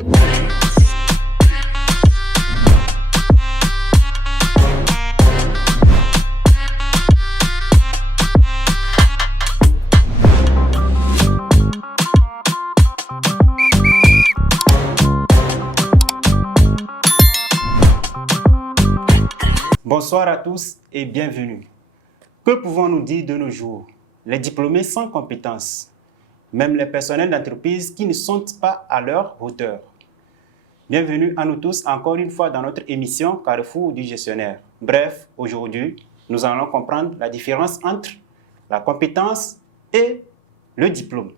Bonsoir à tous et bienvenue. Que pouvons-nous dire de nos jours? Les diplômés sans compétences, même les personnels d'entreprise qui ne sont pas à leur hauteur. Bienvenue à nous tous encore une fois dans notre émission Carrefour du gestionnaire. Bref, aujourd'hui, nous allons comprendre la différence entre la compétence et le diplôme.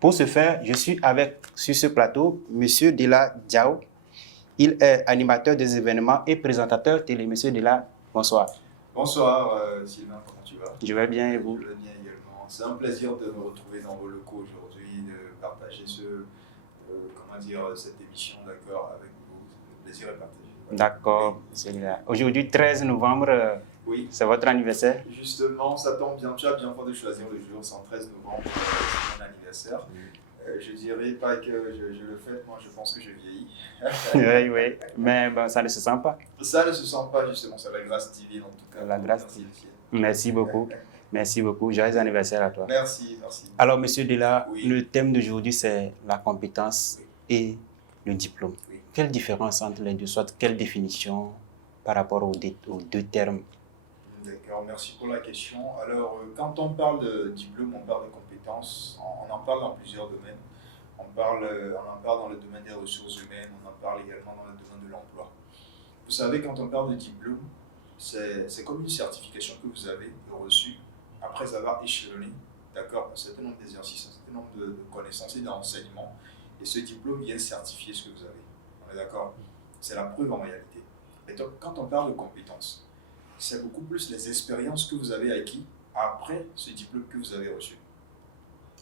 Pour ce faire, je suis avec sur ce plateau M. Dela Diao. Il est animateur des événements et présentateur télé. Monsieur Dela, bonsoir. Bonsoir Sylvain, comment tu vas? Je vais bien et vous? Je vais bien également. C'est un plaisir de me retrouver dans vos locaux aujourd'hui, de partager cette émission avec vous. Le plaisir est partagé. Voilà. D'accord, c'est là. Aujourd'hui, 13 novembre, oui. C'est votre anniversaire? Justement, ça tombe bien. Tu as bien fait de choisir le jour, c'est en 13 novembre, c'est mon anniversaire. Je dirais pas que je le fête, moi je pense que je vieillis. Oui, mais bon, ça ne se sent pas. Ça ne se sent pas justement, c'est la grâce divine en tout cas. La grâce divine. Merci beaucoup. Merci beaucoup. Joyeux anniversaire à toi. Merci. Alors, monsieur Dela, oui. Le thème d'aujourd'hui, c'est la compétence et le diplôme. Oui. Quelle différence entre les deux? Soit quelle définition par rapport aux deux termes? D'accord, merci pour la question. Alors, quand on parle de diplôme, on parle de compétences, on en parle dans plusieurs domaines. On en parle dans le domaine des ressources humaines, on en parle également dans le domaine de l'emploi. Vous savez, quand on parle de diplôme, c'est comme une certification que vous avez reçue après avoir échelonné, d'accord, un certain nombre d'exercices, un certain nombre de connaissances et d'enseignements. Et ce diplôme vient certifier ce que vous avez. On est d'accord? C'est la preuve en réalité. Et donc, quand on parle de compétences, c'est beaucoup plus les expériences que vous avez acquises après ce diplôme que vous avez reçu.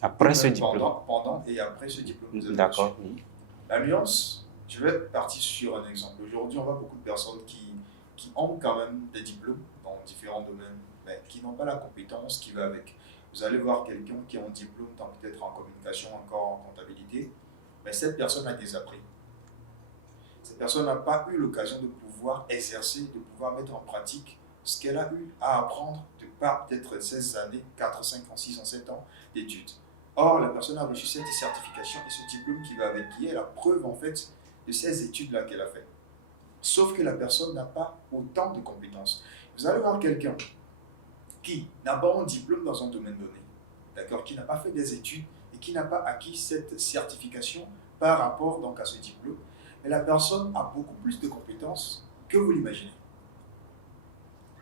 Après ce diplôme? Pendant et après ce diplôme que vous avez reçu. D'accord, oui. La nuance, je vais partir sur un exemple. Aujourd'hui, on voit beaucoup de personnes qui ont quand même des diplômes dans différents domaines, mais qui n'ont pas la compétence qui va avec. Vous allez voir quelqu'un qui a un diplôme, peut-être en communication, encore en comptabilité, mais cette personne a des appris. Cette personne n'a pas eu l'occasion de pouvoir exercer, de pouvoir mettre en pratique ce qu'elle a eu à apprendre de par peut-être 16 années, 4, 5 ans, 6 ans, 7 ans d'études. Or, la personne a reçu cette certification et ce diplôme qui va avec, qui est la preuve en fait de ces études-là qu'elle a faites. Sauf que la personne n'a pas autant de compétences. Vous allez voir quelqu'un qui n'a pas un diplôme dans un domaine donné, d'accord, qui n'a pas fait des études et qui n'a pas acquis cette certification par rapport donc à ce diplôme. Mais la personne a beaucoup plus de compétences que vous l'imaginez.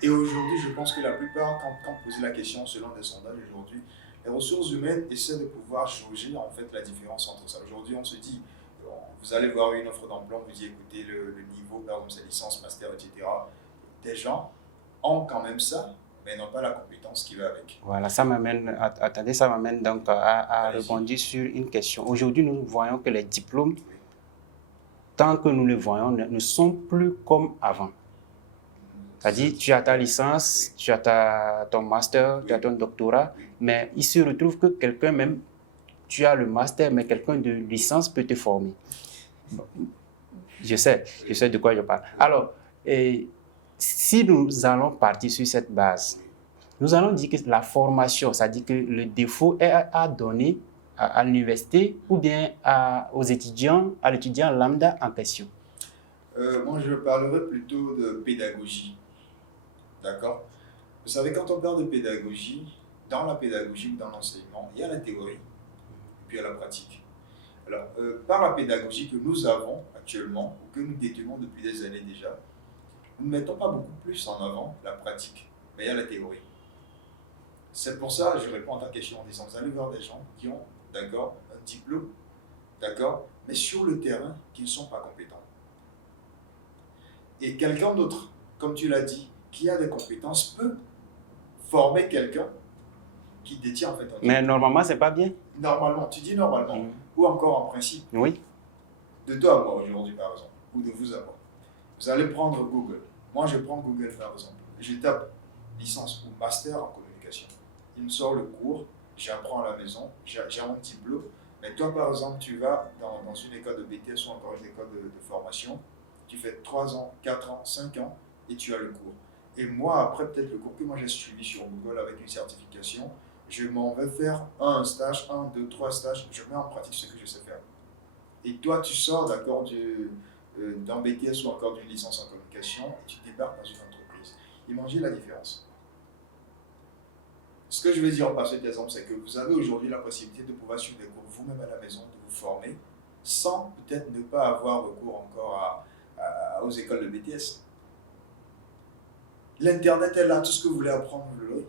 Et aujourd'hui, je pense que la plupart, quand vous posez la question selon des sondages aujourd'hui, les ressources humaines essaient de pouvoir jauger en fait la différence entre ça. Aujourd'hui, on se dit, vous allez voir une offre d'emploi, on vous dit écoutez le niveau, par exemple, c'est licence, master, etc. Des gens ont quand même ça, mais n'ont pas la compétence qui va avec. Voilà, ça m'amène donc à rebondir sur une question. Aujourd'hui, nous voyons que les diplômes, tant que nous les voyons, ne sont plus comme avant. C'est-à-dire, tu as ta licence, tu as ton master, tu as ton doctorat, mais il se retrouve que quelqu'un même, tu as le master, mais quelqu'un de licence peut te former. Bon, je sais de quoi je parle. Alors, si nous allons partir sur cette base, nous allons dire que la formation, c'est-à-dire que le défaut est à donner à l'université ou bien à l'étudiant lambda en question. Moi, je parlerai plutôt de pédagogie. D'accord? Vous savez, quand on parle de pédagogie, dans la pédagogie ou dans l'enseignement, il y a la théorie et puis il y a la pratique. Alors, par la pédagogie que nous avons actuellement, ou que nous détenons depuis des années déjà, nous ne mettons pas beaucoup plus en avant la pratique, mais il y a la théorie. C'est pour ça que je réponds à ta question en disant, vous allez voir des gens qui ont, d'accord, un diplôme, d'accord, mais sur le terrain, qui ne sont pas compétents. Et quelqu'un d'autre, comme tu l'as dit, qui a des compétences peut former quelqu'un qui détient en fait un diplôme. Mais normalement, c'est pas bien. Normalement, tu dis normalement, ou encore en principe. Oui. De toi à moi aujourd'hui, par exemple, ou de vous à moi. Vous allez prendre Google. Moi, je prends Google, par exemple. Je tape licence ou master en communication. Il me sort le cours, j'apprends à la maison, j'ai un diplôme, Mais toi, par exemple, tu vas dans une école de BTS ou encore une école de formation, tu fais 3 ans, 4 ans, 5 ans et tu as le cours. Et moi, après, peut-être le cours que moi j'ai suivi sur Google avec une certification, je m'en vais faire un stage, un, deux, trois stages, je mets en pratique ce que je sais faire. Et toi, tu sors d'accord d'un BTS ou encore d'une licence en communication et tu débarques dans une entreprise. Imaginez la différence. Ce que je veux dire par cet exemple, c'est que vous avez aujourd'hui la possibilité de pouvoir suivre des cours vous-même à la maison, de vous former, sans peut-être ne pas avoir recours encore aux écoles de BTS. L'Internet est là, tout ce que vous voulez apprendre, vous l'aurez.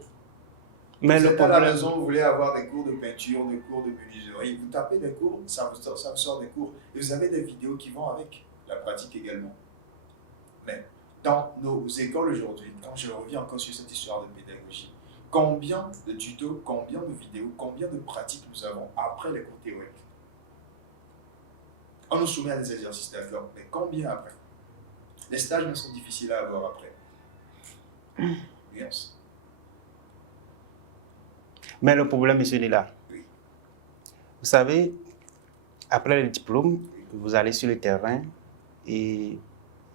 Mais Vous le êtes à la problème, maison, vous voulez avoir des cours de peinture, des cours de menuiserie, vous tapez des cours, ça vous sort des cours. Et vous avez des vidéos qui vont avec, la pratique également. Mais dans nos écoles aujourd'hui, quand je reviens encore sur cette histoire de pédagogie, combien de tutos, combien de vidéos, combien de pratiques nous avons après les cours théoriques? On nous soumet à des exercices, d'accord, mais combien après? Les stages sont difficiles à avoir après. Yes. mais le problème, monsieur Lila, Oui. vous savez, après le diplôme, vous allez sur le terrain et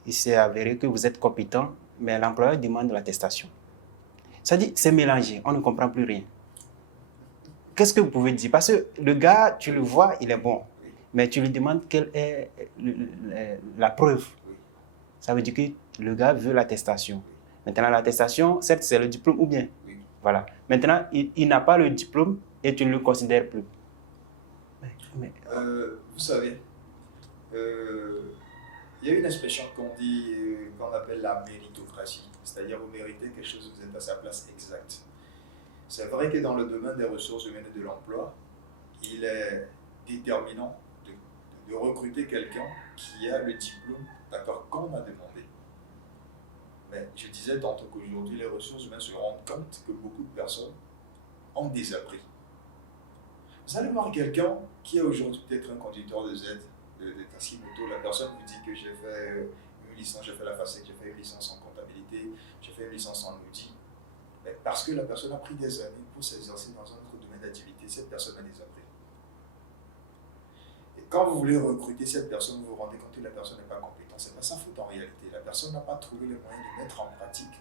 il s'est avéré que vous êtes compétent, mais l'employeur demande l'attestation. Ça dit, c'est mélangé, on ne comprend plus rien. Qu'est-ce que vous pouvez dire? Parce que le gars, tu le vois, il est bon, Oui. mais tu lui demandes quelle est la preuve. Oui. Ça veut dire que le gars veut l'attestation. Maintenant, l'attestation, certes, c'est le diplôme ou bien. Oui. Voilà. Maintenant, il n'a pas le diplôme et tu ne le considères plus. Mais Vous savez, il y a une expression qu'on dit, qu'on appelle la méritocratie. C'est-à-dire, vous méritez quelque chose, vous êtes à sa place exacte. C'est vrai que dans le domaine des ressources humaines et de l'emploi, il est déterminant de recruter quelqu'un qui a le diplôme, d'accord, qu'on a demandé. Mais je disais tantôt qu'aujourd'hui, les ressources humaines se rendent compte que beaucoup de personnes ont désappris. Vous allez voir quelqu'un qui est aujourd'hui peut-être un conducteur de Z, de taxi moto. La personne vous dit que j'ai fait une licence, j'ai fait la FACEC, j'ai fait une licence en comptabilité, j'ai fait une licence en audit. Mais parce que la personne a pris des années pour s'exercer dans un autre domaine d'activité, cette personne a désappris. Et quand vous voulez recruter cette personne, vous vous rendez compte que la personne n'est pas compétente. Ce n'est pas sa faute en réalité. La personne n'a pas trouvé les moyens de mettre en pratique,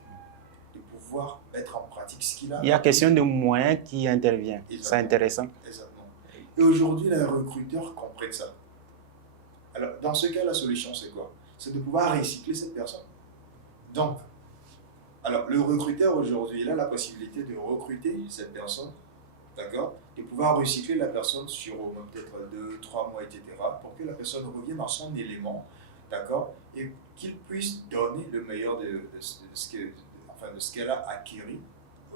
de pouvoir mettre en pratique ce qu'il a. il y a question de moyens qui intervient. C'est intéressant. Exactement. Et aujourd'hui, les recruteurs comprennent ça. Alors, dans ce cas, la solution, c'est quoi? C'est de pouvoir recycler cette personne. Donc, alors, le recruteur aujourd'hui, il a la possibilité de recruter cette personne, d'accord? De pouvoir recycler la personne sur peut-être 2, 3 mois, etc. pour que la personne revienne dans son élément, d'accord? Et qu'il puisse donner le meilleur de ce qu'elle a acquis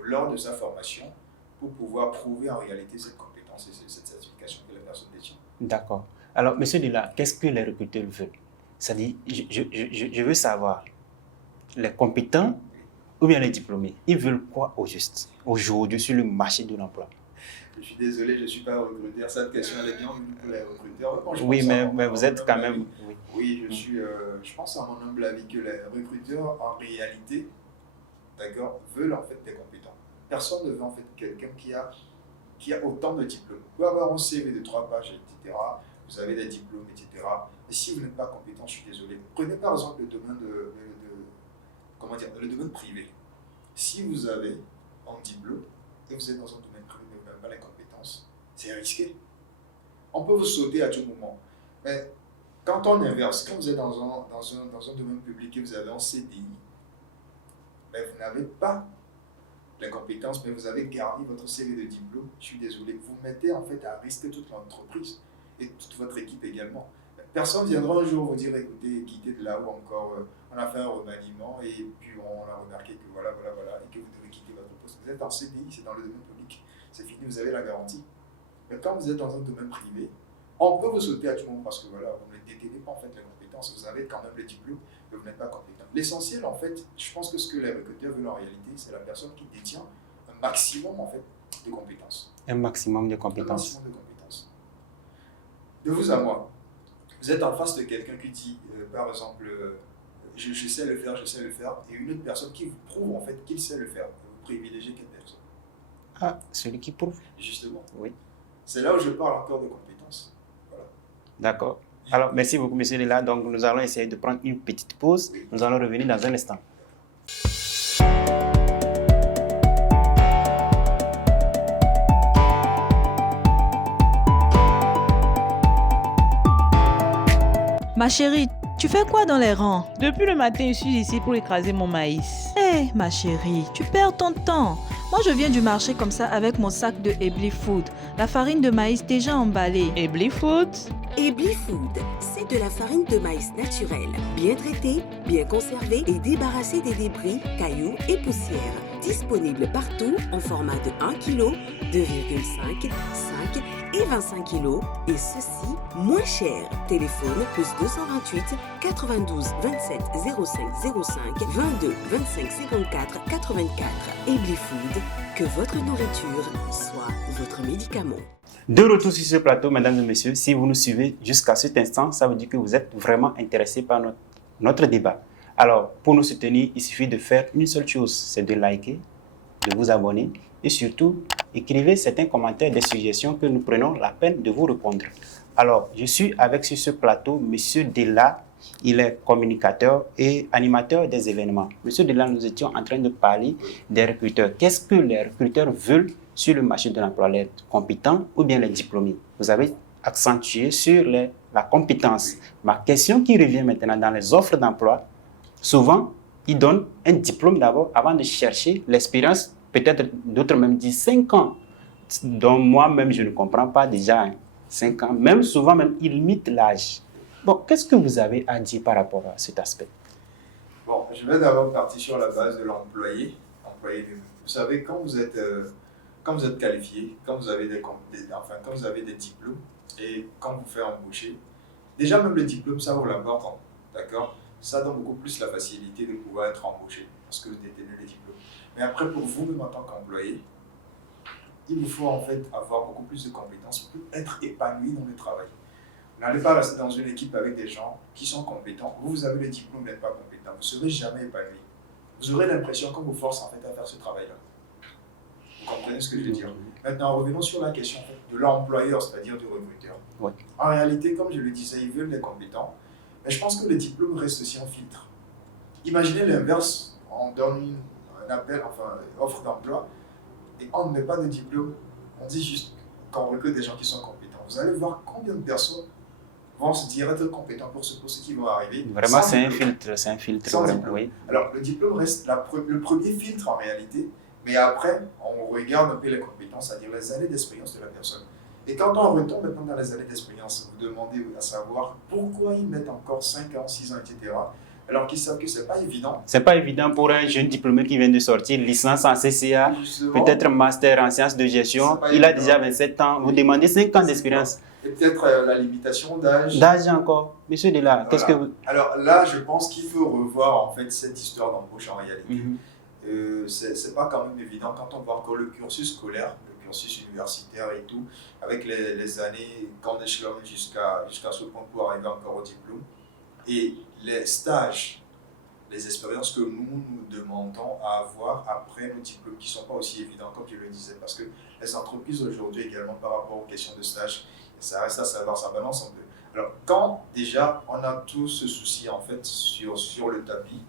lors de sa formation pour pouvoir prouver en réalité cette compétence et cette certification que la personne détient. D'accord. Alors, monsieur Dila, qu'est-ce que les recruteurs veulent? C'est-à-dire, je veux savoir, les compétents ou bien les diplômés, ils veulent quoi au juste aujourd'hui sur le marché de l'emploi? Je suis désolé, je ne suis pas recruteur. Cette question, elle est bien venue pour les recruteurs. Bon, oui, mais vous êtes quand même... Oui, je pense à mon humble avis que les recruteurs, en réalité, d'accord, veulent en fait des compétents. Personne ne veut en fait quelqu'un qui a autant de diplômes. Vous pouvez avoir un CV de 3 pages, etc. Vous avez des diplômes, etc. Mais si vous n'êtes pas compétent, je suis désolé. Prenez par exemple le domaine le domaine privé. Si vous avez un diplôme et vous êtes dans un domaine privé, mais vous n'avez pas les compétences, c'est risqué. On peut vous sauter à tout moment. Mais quand on inverse, quand vous êtes dans un domaine public et vous avez un CDI, mais vous n'avez pas les compétences, mais vous avez gardé votre CV de diplôme, je suis désolé, vous mettez en fait à risque toute l'entreprise et toute votre équipe également. Personne viendra un jour vous dire, écoutez, quittez de là où encore on a fait un remaniement et puis on a remarqué que voilà, et que vous devez quitter votre poste. Vous êtes en CDI, c'est dans le domaine public, c'est fini, vous avez la garantie. Mais quand vous êtes dans un domaine privé, on peut vous sauter à tout moment parce que voilà, vous ne détenez pas en fait les compétences, vous avez quand même le diplôme, mais vous n'êtes pas compétent. L'essentiel en fait, je pense que ce que les recruteurs veulent en réalité, c'est la personne qui détient un maximum en fait de compétences. Un maximum de compétences. Un maximum de compétences. De vous à moi, vous êtes en face de quelqu'un qui dit, par exemple, je sais le faire, et une autre personne qui vous prouve en fait qu'il sait le faire. Vous privilégiez quelle personne? Ah, celui qui prouve. Justement. Oui. C'est là où je parle encore de compétences. D'accord. Alors, merci beaucoup, monsieur Lela. Donc, nous allons essayer de prendre une petite pause. Nous allons revenir dans un instant. Ma chérie, tu fais quoi dans les rangs? Depuis le matin, je suis ici pour écraser mon maïs. Hé, ma chérie, tu perds ton temps. Moi, je viens du marché comme ça avec mon sac de Ebly Food, la farine de maïs déjà emballée. Ebly Food. Ebly Food, c'est de la farine de maïs naturelle, bien traitée, bien conservée et débarrassée des débris, cailloux et poussières. Disponible partout en format de 1 kg, 2,5, 5 et 25 kg, et ceci moins cher. Téléphone plus 228 92 27 05 05 22 25 54 84. Ebly Food, que votre nourriture soit votre médicament. De retour sur ce plateau, mesdames et messieurs, si vous nous suivez jusqu'à cet instant, ça veut dire que vous êtes vraiment intéressés par notre débat. Alors, pour nous soutenir, il suffit de faire une seule chose, c'est de liker, de vous abonner et surtout, écrivez certains commentaires, des suggestions que nous prenons la peine de vous répondre. Alors, je suis avec sur ce plateau monsieur Dela, il est communicateur et animateur des événements. Monsieur Dela, nous étions en train de parler des recruteurs. Qu'est-ce que les recruteurs veulent sur le marché de l'emploi, les compétents ou bien les diplômés? Vous avez accentué sur la compétence. Ma question qui revient maintenant dans les offres d'emploi, souvent, ils donnent un diplôme d'abord avant de chercher l'expérience, peut-être d'autres même disent 5 ans, dont moi-même je ne comprends pas déjà 5 ans, même souvent même ils limitent l'âge. Bon, qu'est-ce que vous avez à dire par rapport à cet aspect? Bon, je vais d'abord partir sur la base de l'employé. Vous savez, quand vous êtes qualifié, quand vous avez quand vous avez des diplômes et quand vous faites embaucher, déjà même le diplôme, ça vaut l'important, d'accord? Ça donne beaucoup plus la facilité de pouvoir être embauché parce que vous détenez le diplôme. Mais après, pour vous-même en tant qu'employé, il vous faut en fait avoir beaucoup plus de compétences pour être épanoui dans le travail. N'allez pas rester dans une équipe avec des gens qui sont compétents. Vous avez le diplôme, vous n'êtes pas compétent. Vous ne serez jamais épanoui. Vous aurez l'impression qu'on vous force en fait à faire ce travail-là. Vous comprenez ce que je veux dire? Maintenant, revenons sur la question en fait, de l'employeur, c'est-à-dire du recruteur. Ouais. En réalité, comme je le disais, ils veulent des compétents. Mais je pense que le diplôme reste aussi un filtre. Imaginez l'inverse, on donne un appel, enfin, offre d'emploi, et on ne met pas de diplôme, on dit juste qu'on recrute des gens qui sont compétents. Vous allez voir combien de personnes vont se dire être compétents pour ce poste qui vont arriver. Vraiment, c'est un filtre. Vraiment, oui. Alors, le diplôme reste le premier filtre en réalité, mais après, on regarde un peu les compétences, c'est-à-dire les années d'expérience de la personne. Et quand on retombe maintenant dans les années d'expérience, vous demandez à savoir pourquoi ils mettent encore 5 ans, 6 ans, etc. Alors qu'ils savent que ce n'est pas évident. Ce n'est pas évident pour un jeune diplômé qui vient de sortir, licence en CCA, peut-être master en sciences de gestion. Il a déjà 27 ans. Vous demandez 5 ans d'expérience. Et peut-être la limitation d'âge. D'âge encore. Monsieur Dela, voilà. qu'est-ce que vous... Alors là, je pense qu'il faut revoir en fait cette histoire d'embauche en réalité. C'est pas quand même évident quand on voit encore le cursus scolaire, le cursus universitaire et tout, avec les années qu'on échelonne jusqu'à ce point pour arriver encore au diplôme. Et les stages, les expériences que nous demandons à avoir après nos diplômes qui ne sont pas aussi évidents comme je le disais, parce que les entreprises aujourd'hui également par rapport aux questions de stage, ça reste à savoir, ça balance un peu. Alors quand déjà on a tout ce souci en fait sur le tapis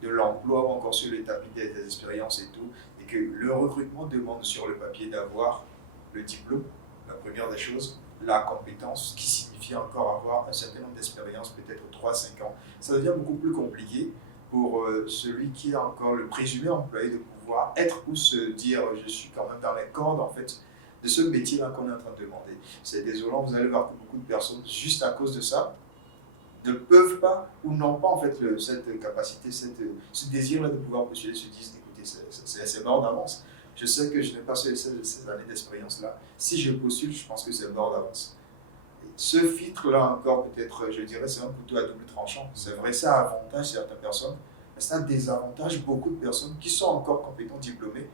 de l'emploi ou encore sur le tapis des expériences et tout, et que le recrutement demande sur le papier d'avoir le diplôme, la première des choses, la compétence, qui signifie encore avoir un certain nombre d'expériences, peut-être 3-5 ans, ça devient beaucoup plus compliqué pour celui qui est encore le présumé employé de pouvoir être ou se dire je suis quand même dans les cordes en fait de ce métier-là qu'on est en train de demander. C'est désolant, vous allez voir que beaucoup de personnes, juste à cause de ça, ne peuvent pas ou n'ont pas en fait cette capacité, ce désir-là de pouvoir postuler, se disent écoutez, c'est mort d'avance. Je sais que je n'ai pas ces années d'expérience-là. Si je postule, je pense que c'est mort d'avance. Ce filtre-là encore, peut-être, je dirais, c'est un couteau à double tranchant. C'est vrai, ça avantage certaines personnes, mais ça désavantage beaucoup de personnes qui sont encore compétents, diplômés,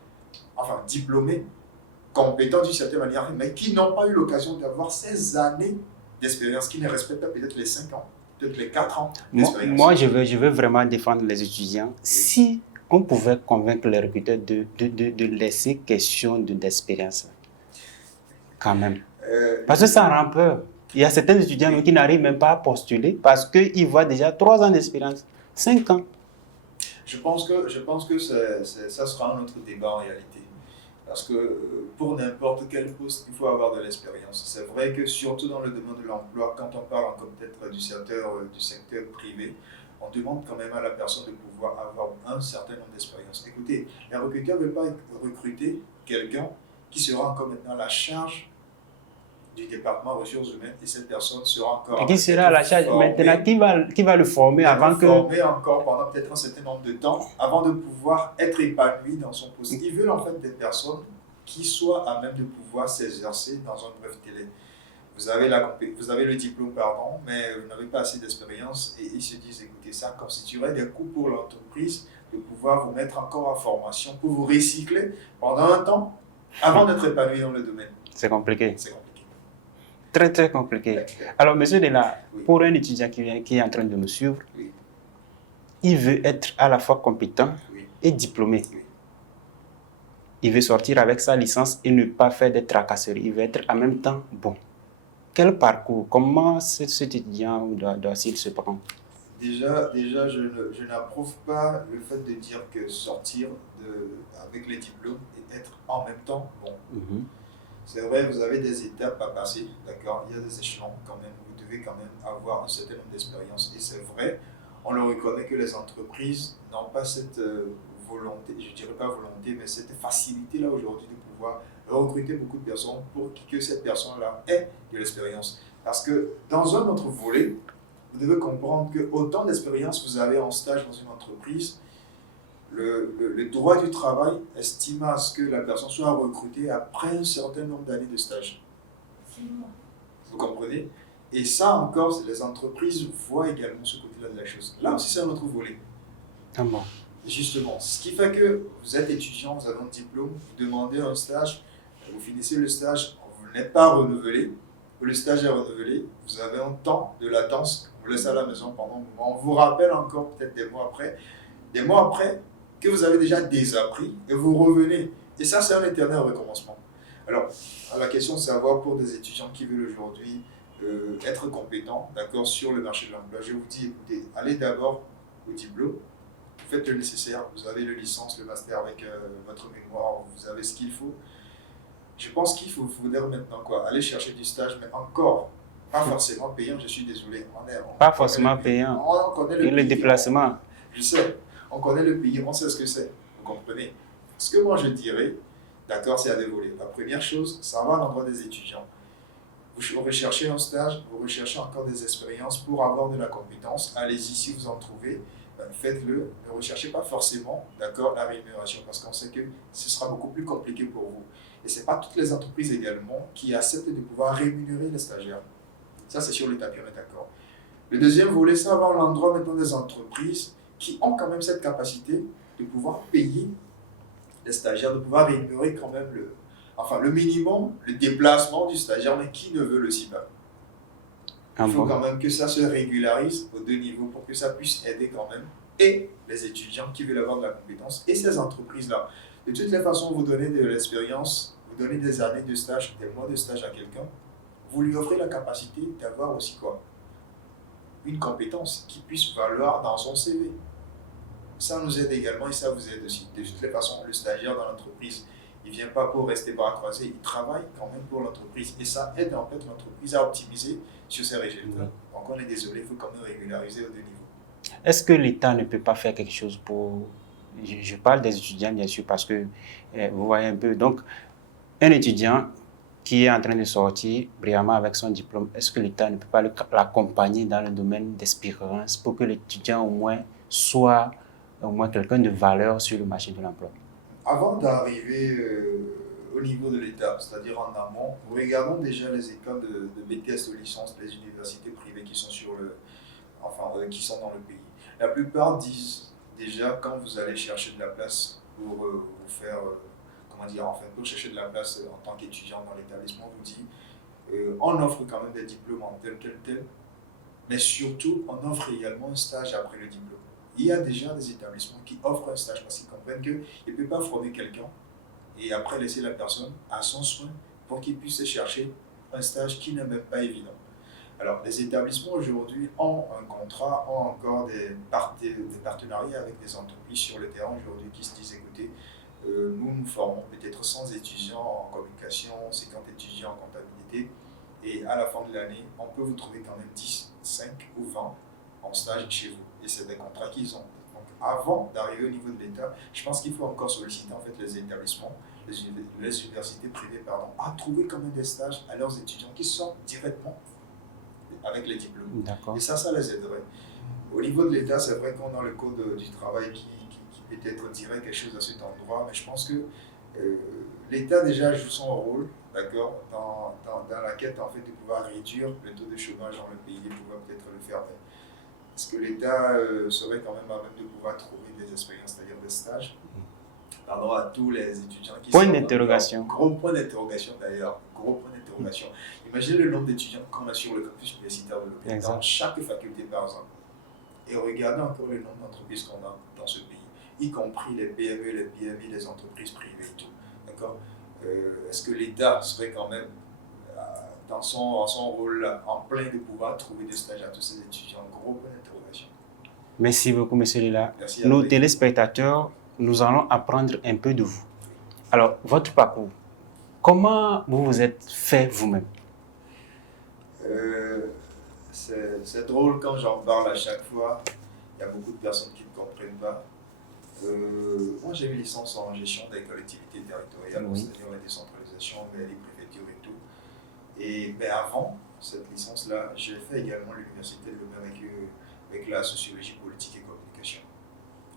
compétents d'une certaine manière, mais qui n'ont pas eu l'occasion d'avoir ces années d'expérience, qui ne respectent pas peut-être les 5 ans, peut-être les 4 ans d'expérience. Moi, je veux vraiment défendre les étudiants. Si on pouvait convaincre les recruteurs de laisser question d'expérience, quand même. Parce que ça rend peur. Il y a certains étudiants qui n'arrivent même pas à postuler parce qu'ils voient déjà 3 ans d'expérience, 5 ans. Je pense que ça sera un autre débat en réalité. Parce que pour n'importe quel poste, il faut avoir de l'expérience. C'est vrai que surtout dans le domaine de l'emploi, quand on parle encore peut-être du secteur privé, on demande quand même à la personne de pouvoir avoir un certain nombre d'expériences. Écoutez, les recruteurs ne veulent pas recruter quelqu'un qui sera encore maintenant à la charge du département ressources humaines et cette personne sera encore... Et qui sera à la charge maintenant, qui va le former avant que... Former encore pendant peut-être un certain nombre de temps avant de pouvoir être épanoui dans son poste. Ils veulent en fait des personnes qui soient à même de pouvoir s'exercer dans un bref délai. Vous avez le diplôme, pardon, mais vous n'avez pas assez d'expérience et ils se disent, écoutez, ça constituerait des coûts pour l'entreprise de pouvoir vous mettre encore en formation pour vous recycler pendant un temps avant d'être épanoui dans le domaine. C'est compliqué. C'est compliqué. Très, très compliqué. Alors, monsieur Dela, Oui. pour un étudiant qui est en train de nous suivre, Oui. il veut être à la fois compétent Oui. et diplômé. Oui. Il veut sortir avec sa licence et ne pas faire des tracasseries. Il veut être en même temps bon. Quel parcours? Comment cet étudiant doit-il se prendre? Déjà je n'approuve pas le fait de dire que sortir avec les diplômes et être en même temps bon. C'est vrai, vous avez des étapes à passer, d'accord? Il y a des échelons quand même. Vous devez quand même avoir un certain nombre d'expériences. Et c'est vrai, on le reconnaît que les entreprises n'ont pas cette volonté, je ne dirais pas volonté, mais cette facilité-là aujourd'hui de pouvoir recruter beaucoup de personnes pour que cette personne-là ait de l'expérience. Parce que dans un autre volet, vous devez comprendre que autant d'expérience vous avez en stage dans une entreprise, le droit du travail estime à ce que la personne soit recrutée après un certain nombre d'années de stage. Vous comprenez? Et ça encore, les entreprises voient également ce côté-là de la chose. Là aussi, c'est un autre volet. Ah bon. Justement, ce qui fait que vous êtes étudiant, vous avez un diplôme, vous demandez un stage, vous finissez le stage, vous n'êtes pas renouvelé, le stage est renouvelé, vous avez un temps de latence, vous laissez à la maison pendant un moment, on vous rappelle encore peut-être des mois après, que vous avez déjà désappris et vous revenez. Et ça, c'est un éternel recommencement. Alors, à la question de savoir pour des étudiants qui veulent aujourd'hui être compétents, d'accord, sur le marché de l'emploi, je vous dis, écoutez, allez d'abord au diplôme, faites le nécessaire, vous avez le licence, le master avec votre mémoire, vous avez ce qu'il faut. Je pense qu'il faudrait maintenant aller chercher du stage, mais encore, pas forcément payant, je suis désolé. Pas forcément payant. On connaît le Et le pays, déplacement. Je sais, on connaît le pays, on sait ce que c'est, vous comprenez? Ce que moi je dirais, d'accord, c'est à des volets. La première chose, ça va à l'endroit des étudiants. Vous recherchez un stage, vous recherchez encore des expériences pour avoir de la compétence. Allez-y, si vous en trouvez, faites-le. Ne recherchez pas forcément, d'accord, la rémunération, parce qu'on sait que ce sera beaucoup plus compliqué pour vous. Et ce n'est pas toutes les entreprises également qui acceptent de pouvoir rémunérer les stagiaires. Ça, c'est sur le tapis, on est d'accord. Le deuxième volet, ça va à l'endroit maintenant des entreprises qui ont quand même cette capacité de pouvoir payer les stagiaires, de pouvoir rémunérer quand même le minimum, le déplacement du stagiaire, mais qui ne veut le si pas. Il faut quand même que ça se régularise aux deux niveaux pour que ça puisse aider quand même et les étudiants qui veulent avoir de la compétence et ces entreprises-là. De toutes les façons, vous donnez de l'expérience, vous donnez des années de stage, des mois de stage à quelqu'un, vous lui offrez la capacité d'avoir aussi quoi? Une compétence qui puisse valoir dans son CV. Ça nous aide également et ça vous aide aussi. De toutes les façons, le stagiaire dans l'entreprise, il ne vient pas pour rester bras croisés, il travaille quand même pour l'entreprise. Et ça aide en fait l'entreprise à optimiser sur ses résultats. Donc on est désolé, il faut quand même régulariser aux deux niveaux. Est-ce que l'État ne peut pas faire quelque chose pour... Je parle des étudiants bien sûr parce que vous voyez un peu. Donc, un étudiant qui est en train de sortir brillamment avec son diplôme, est-ce que l'État ne peut pas l'accompagner dans le domaine d'expérience pour que l'étudiant au moins soit quelqu'un de valeur sur le marché de l'emploi? Avant d'arriver au niveau de l'État, c'est-à-dire en amont, nous regardons déjà les écoles de BTS de licence, les universités privées qui sont qui sont dans le pays. La plupart disent déjà quand vous allez chercher de la place pour vous faire, pour chercher de la place en tant qu'étudiant dans l'établissement, vous dit on offre quand même des diplômes en tel, mais surtout on offre également un stage après le diplôme. Il y a déjà des établissements qui offrent un stage parce qu'ils comprennent qu'ils ne peuvent pas former quelqu'un et après laisser la personne à son soin pour qu'il puisse chercher un stage qui n'est même pas évident. Alors, les établissements aujourd'hui ont un contrat, ont encore des partenariats avec des entreprises sur le terrain aujourd'hui qui se disent, écoutez, nous formons peut-être 100 étudiants en communication, 50 étudiants en comptabilité, et à la fin de l'année, on peut vous trouver quand même 10, 5 ou 20 en stage chez vous. Et c'est des contrats qu'ils ont. Donc, avant d'arriver au niveau de l'État, je pense qu'il faut encore solliciter en fait les établissements, les universités privées, à trouver quand même des stages à leurs étudiants qui sortent directement avec les diplômes. D'accord. Et ça les aiderait. Au niveau de l'État, c'est vrai qu'on a le code du travail qui peut-être dirait quelque chose à cet endroit, mais je pense que l'État déjà joue son rôle, d'accord, dans la quête en fait de pouvoir réduire le taux de chômage dans le pays et pouvoir peut-être le faire. Est-ce que l'État serait quand même à même de pouvoir trouver des expériences, c'est-à-dire des stages, à tous les étudiants qui Point sont d'interrogation. Gros point d'interrogation d'ailleurs, gros point d'interrogation. Imaginez le nombre d'étudiants qu'on a sur le campus universitaire de l'Open, dans chaque faculté par exemple. Et regardez encore le nombre d'entreprises qu'on a dans ce pays, y compris les PME, les PMI, les entreprises privées et tout. D'accord. Est-ce que l'État serait quand même dans son rôle en plein de pouvoir trouver des stages à tous ces étudiants? Gros point d'interrogation. Merci beaucoup, monsieur Lila. Nos téléspectateurs, nous allons apprendre un peu de vous. Alors, votre parcours, comment vous vous êtes fait vous-même? C'est drôle quand j'en parle à chaque fois. Il y a beaucoup de personnes qui ne comprennent pas. Moi, j'ai une licence en gestion des collectivités territoriales, c'est-à-dire la décentralisation, les préfectures et tout. Et mais avant cette licence-là, j'ai fait également l'université de Lomé avec la sociologie politique et communication.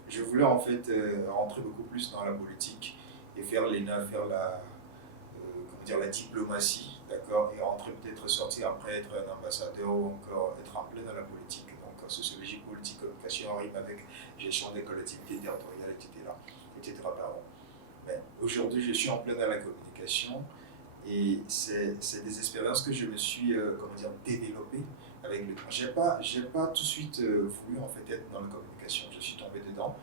Je voulais en fait rentrer beaucoup plus dans la politique et faire l'ENA, faire la diplomatie, d'accord, et rentrer peut-être sortir après être un ambassadeur ou encore être en plein dans la politique. Donc sociologie politique, communication arrive avec gestion des collectivités territoriales, etc. Mais aujourd'hui, je suis en plein dans la communication et c'est des expériences que je me suis développées avec le temps. J'ai pas tout de suite voulu en fait être dans la communication. Je suis tombé dedans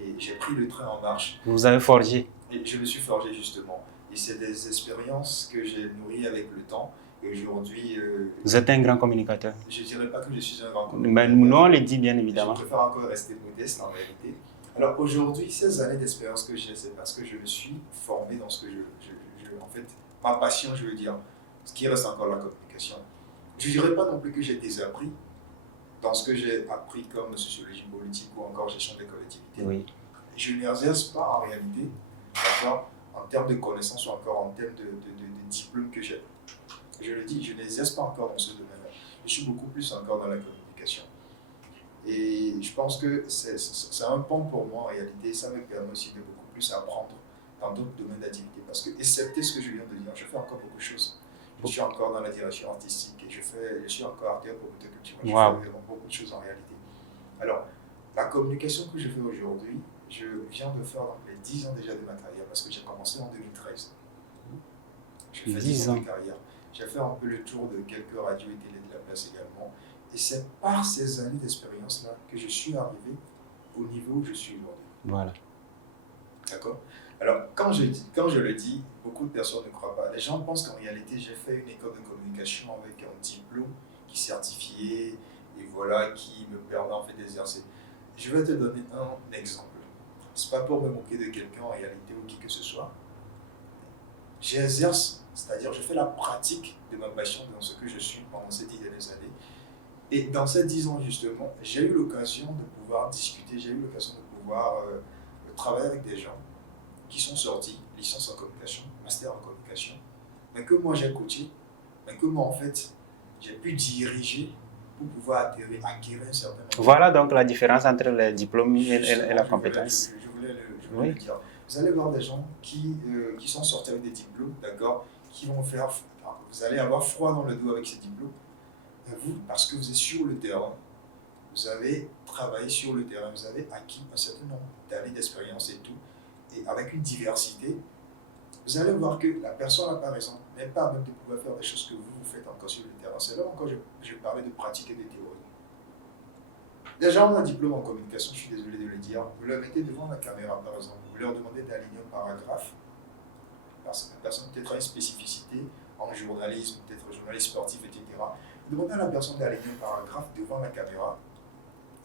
et j'ai pris le train en marche. Vous avez forgé? Et je me suis forgé justement. Et c'est des expériences que j'ai nourries avec le temps. Et aujourd'hui... vous êtes un grand communicateur? Je ne dirais pas que je suis un grand communicateur. Mais nous, on le dit bien évidemment. Je préfère encore rester modeste en réalité. Alors aujourd'hui, ces années d'expérience que j'ai, c'est parce que je me suis formé dans ce que en fait, ma passion, je veux dire, ce qui reste encore la communication. Je ne dirais pas non plus que j'ai désappris dans ce que j'ai appris comme sociologie politique ou encore gestion des collectivités. Oui. Je n'exerce pas en réalité, d'accord, en termes de connaissances ou encore en termes de diplôme que j'ai. Je le dis, je n'exerce pas encore dans ce domaine-là. Je suis beaucoup plus encore dans la communication. Et je pense que c'est un pont pour moi en réalité. Ça me permet aussi de beaucoup plus apprendre dans d'autres domaines d'activité. Parce que, excepté ce que je viens de dire, je fais encore beaucoup de choses. Je suis encore dans la direction artistique et je suis encore artiste pour culturel. Je fais vraiment beaucoup de choses en réalité. Alors, la communication que je fais aujourd'hui, je viens de faire donc les 10 ans déjà de ma carrière parce que j'ai commencé en 2013. Je fais 10 ans de carrière. J'ai fait un peu le tour de quelques radios et télé de la place également. Et c'est par ces années d'expérience-là que je suis arrivé au niveau où je suis aujourd'hui. Voilà. D'accord. Alors, quand je le dis, beaucoup de personnes ne croient pas. Les gens pensent qu'en réalité, j'ai fait une école de communication avec un diplôme qui est certifié et voilà, qui me permet en fait d'exercer. Je vais te donner un exemple. Ce n'est pas pour me moquer de quelqu'un en réalité ou qui que ce soit. J'exerce, c'est-à-dire je fais la pratique de ma passion dans ce que je suis pendant ces 10 dernières années. Et dans ces 10 ans justement, j'ai eu l'occasion de pouvoir discuter, j'ai eu l'occasion de pouvoir travailler avec des gens qui sont sortis, licence en communication, master en communication, mais que moi j'ai coaché, mais que moi en fait j'ai pu diriger pour pouvoir acquérir un certain nombre. Voilà donc la différence entre le diplôme et la compétence. Je voulais le dire. Vous allez voir des gens qui sont sortis avec des diplômes, d'accord, qui vont faire... Vous allez avoir froid dans le dos avec ces diplômes. Et vous, parce que vous êtes sur le terrain, vous avez travaillé sur le terrain, vous avez acquis un certain nombre d'années d'expérience et tout, et avec une diversité, vous allez voir que la personne, par exemple, n'est pas même de pouvoir faire des choses que vous faites encore sur le terrain. C'est là encore je parlais de pratique et de théorie. Les gens ont un diplôme en communication, je suis désolé de le dire, vous leur mettez devant la caméra, par exemple, vous leur demandez d'aligner un paragraphe, parce que la personne peut-être a une spécificité en journalisme, peut-être journaliste sportif, etc. Demandez à la personne d'aligner un paragraphe devant la caméra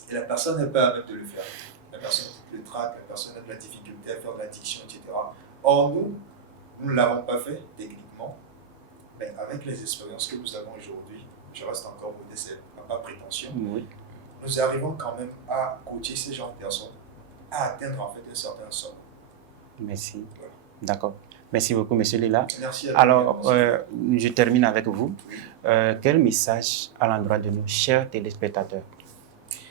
et la personne n'est pas à même de le faire. La personne le traque, la personne a de la difficulté à faire de la diction, etc. Or, nous ne l'avons pas fait techniquement, mais avec les expériences que nous avons aujourd'hui, je reste encore modeste, pas prétention, Oui. nous arrivons quand même à coacher ces gens de personnes à atteindre en fait un certain sort. Merci. Voilà. D'accord. Merci beaucoup, monsieur Lila. Merci à vous. Alors, je termine avec vous. Quel message à l'endroit de nos chers téléspectateurs?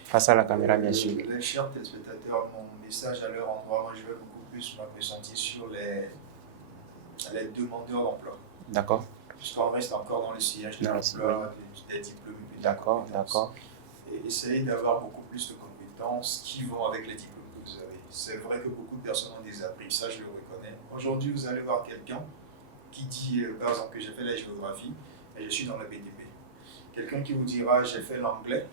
Face à la caméra, bien sûr. Les chers téléspectateurs, mon message à leur endroit, moi je vais beaucoup plus m'apesantir sur les demandeurs d'emploi. D'accord. Puisqu'on reste encore dans le sillage de Dans le l'emploi, des diplômes. et des D'accord, compétences. d'accord. Et essayez d'avoir beaucoup plus de compétences qui vont avec les diplômes que vous avez. C'est vrai que beaucoup de personnes ont des appris, ça je le reconnais. Aujourd'hui, vous allez voir quelqu'un qui dit, par exemple, que j'ai fait la géographie et je suis dans le BTP. Quelqu'un qui vous dira, j'ai fait l'anglais,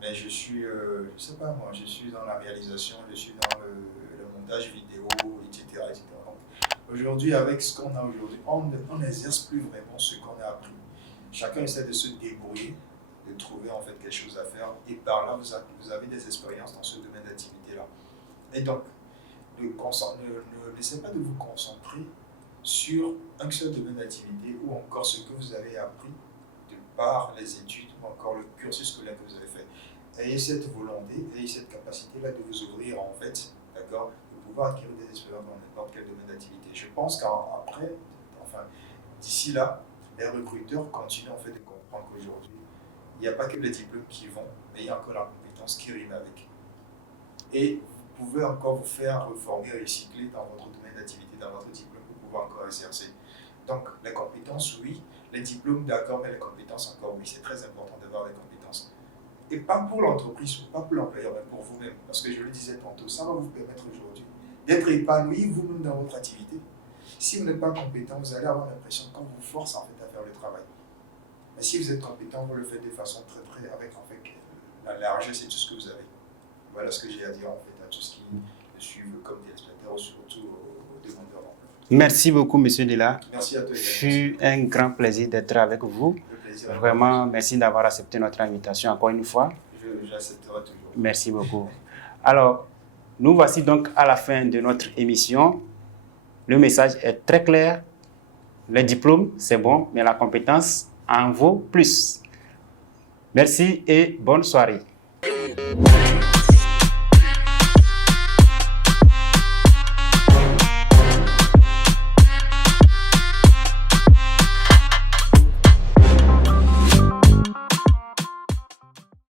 mais je suis, je sais pas moi, je suis dans la réalisation, je suis dans le montage vidéo, etc. etc. Aujourd'hui, avec ce qu'on a aujourd'hui, on n'exerce plus vraiment ce qu'on a appris. Chacun essaie de se débrouiller, de trouver en fait quelque chose à faire, et par là, vous avez des expériences dans ce domaine d'activité-là. Et donc, ne laissez pas de vous concentrer sur un seul domaine d'activité ou encore ce que vous avez appris de par les études ou encore le cursus scolaire que vous avez fait. Ayez cette volonté, ayez cette capacité-là de vous ouvrir en fait, d'accord, de pouvoir acquérir des expériences dans n'importe quel domaine d'activité. Je pense qu'après, d'ici là, les recruteurs continuent en fait de comprendre qu'aujourd'hui, il n'y a pas que les diplômes qui vont, mais il y a encore la compétence qui rime avec. Et vous pouvez encore vous faire reformer, recycler dans votre domaine d'activité, dans votre diplôme pour pouvoir encore exercer. Donc, les compétences, oui. Les diplômes, d'accord, mais les compétences, encore, oui. C'est très important d'avoir les compétences. Et pas pour l'entreprise, pas pour l'employeur, mais pour vous-même. Parce que je le disais tantôt, ça va vous permettre aujourd'hui d'être épanoui vous-même dans votre activité. Si vous n'êtes pas compétent, vous allez avoir l'impression qu'on vous force en fait à faire le travail. Mais si vous êtes compétent, vous le faites de façon très avec la largesse et tout ce que vous avez. Voilà ce que j'ai à dire en fait à tous qui me suivent comme téléspectateurs ou surtout aux demandeurs d'emploi. Merci beaucoup, monsieur Lila. Merci à toi. Fut un grand plaisir d'être avec vous. Le plaisir. Vraiment, merci d'avoir accepté notre invitation encore une fois. J'accepterai toujours. Merci beaucoup. Alors, nous voici donc à la fin de notre émission. Le message est très clair. Le diplôme, c'est bon, mais la compétence en vaut plus. Merci et bonne soirée.